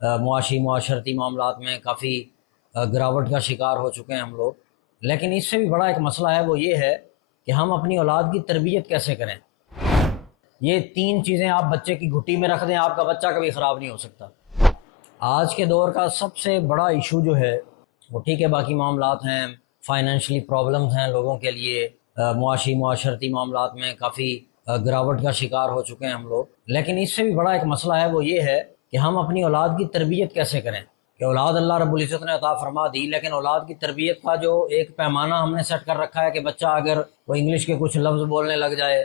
معاشی معاشرتی معاملات میں کافی گراوٹ کا شکار ہو چکے ہیں ہم لوگ۔ لیکن اس سے بھی بڑا ایک مسئلہ ہے، وہ یہ ہے کہ ہم اپنی اولاد کی تربیت کیسے کریں۔ یہ تین چیزیں آپ بچے کی گھٹی میں رکھ دیں، آپ کا بچہ کبھی خراب نہیں ہو سکتا۔ آج کے دور کا سب سے بڑا ایشو جو ہے وہ، ٹھیک ہے باقی معاملات ہیں، فائنینشلی پرابلمز ہیں لوگوں کے لیے، معاشی معاشرتی معاملات میں کافی گراوٹ کا شکار ہو چکے ہیں ہم لوگ، لیکن اس سے بھی بڑا ایک مسئلہ ہے، وہ یہ ہے کہ ہم اپنی اولاد کی تربیت کیسے کریں۔ کہ اولاد اللہ رب العزت نے عطا فرما دی، لیکن اولاد کی تربیت کا جو ایک پیمانہ ہم نے سیٹ کر رکھا ہے کہ بچہ اگر وہ انگلش کے کچھ لفظ بولنے لگ جائے،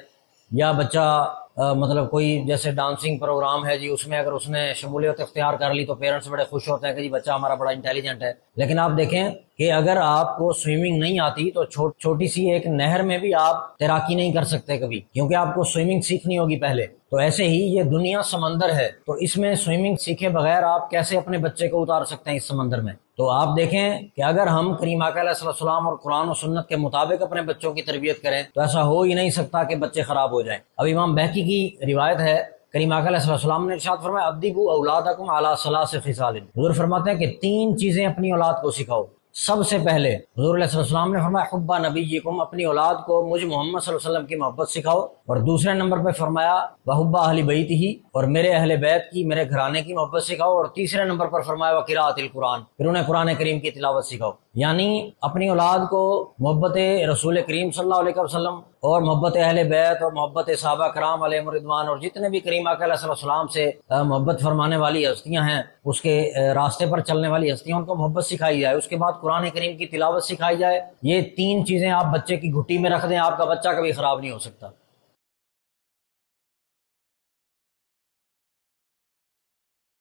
یا بچہ مطلب کوئی جیسے ڈانسنگ پروگرام ہے جی، اس میں اگر اس نے شمولیت اختیار کر لی تو پیرنٹس بڑے خوش ہوتے ہیں کہ جی بچہ ہمارا بڑا انٹیلیجنٹ ہے۔ لیکن آپ دیکھیں کہ اگر آپ کو سوئمنگ نہیں آتی تو چھوٹی سی ایک نہر میں بھی آپ تیراکی نہیں کر سکتے کبھی، کیونکہ آپ کو سوئمنگ سیکھنی ہوگی پہلے۔ تو ایسے ہی یہ دنیا سمندر ہے، تو اس میں سوئمنگ سیکھے بغیر آپ کیسے اپنے بچے کو اتار سکتے ہیں اس سمندر میں۔ تو آپ دیکھیں کہ اگر ہم کریم آقا علیہ السلام اور قرآن و سنت کے مطابق اپنے بچوں کی تربیت کریں تو ایسا ہو ہی نہیں سکتا کہ بچے خراب ہو جائیں۔ اب امام بہقی کی روایت ہے، کریم آقا علیہ السلام نے ارشاد فرمایا ادبوا اولادکم علی ثلاث خصال۔ حضور فرماتے ہیں کہ تین چیزیں اپنی اولاد کو سکھاؤ۔ سب سے پہلے حضور علیہ السلام نے فرمایا حب نبیکم، اپنی اولاد کو مجھ محمد صلی اللہ علیہ وسلم کی محبت سکھاؤ، اور دوسرے نمبر پہ فرمایا وحب اہل بیتہ، اور میرے اہل بیت کی، میرے گھرانے کی محبت سکھاؤ، اور تیسرے نمبر پر فرمایا وقراءۃ القرآن، پھر انہیں قرآن کریم کی تلاوت سکھاؤ۔ یعنی اپنی اولاد کو محبت رسول کریم صلی اللہ علیہ وسلم اور محبت اہل بیت اور محبت صحابہ کرام علیہم رضوان اور جتنے بھی کریم آقا علیہ السلام سے محبت فرمانے والی ہستیاں ہیں، اس کے راستے پر چلنے والی ہستیاں، ان کو محبت سکھائی جائے۔ اس کے بعد قرآن کریم کی تلاوت سکھائی جائے۔ یہ تین چیزیں آپ بچے کی گھٹی میں رکھ دیں، آپ کا بچہ کبھی خراب نہیں ہو سکتا۔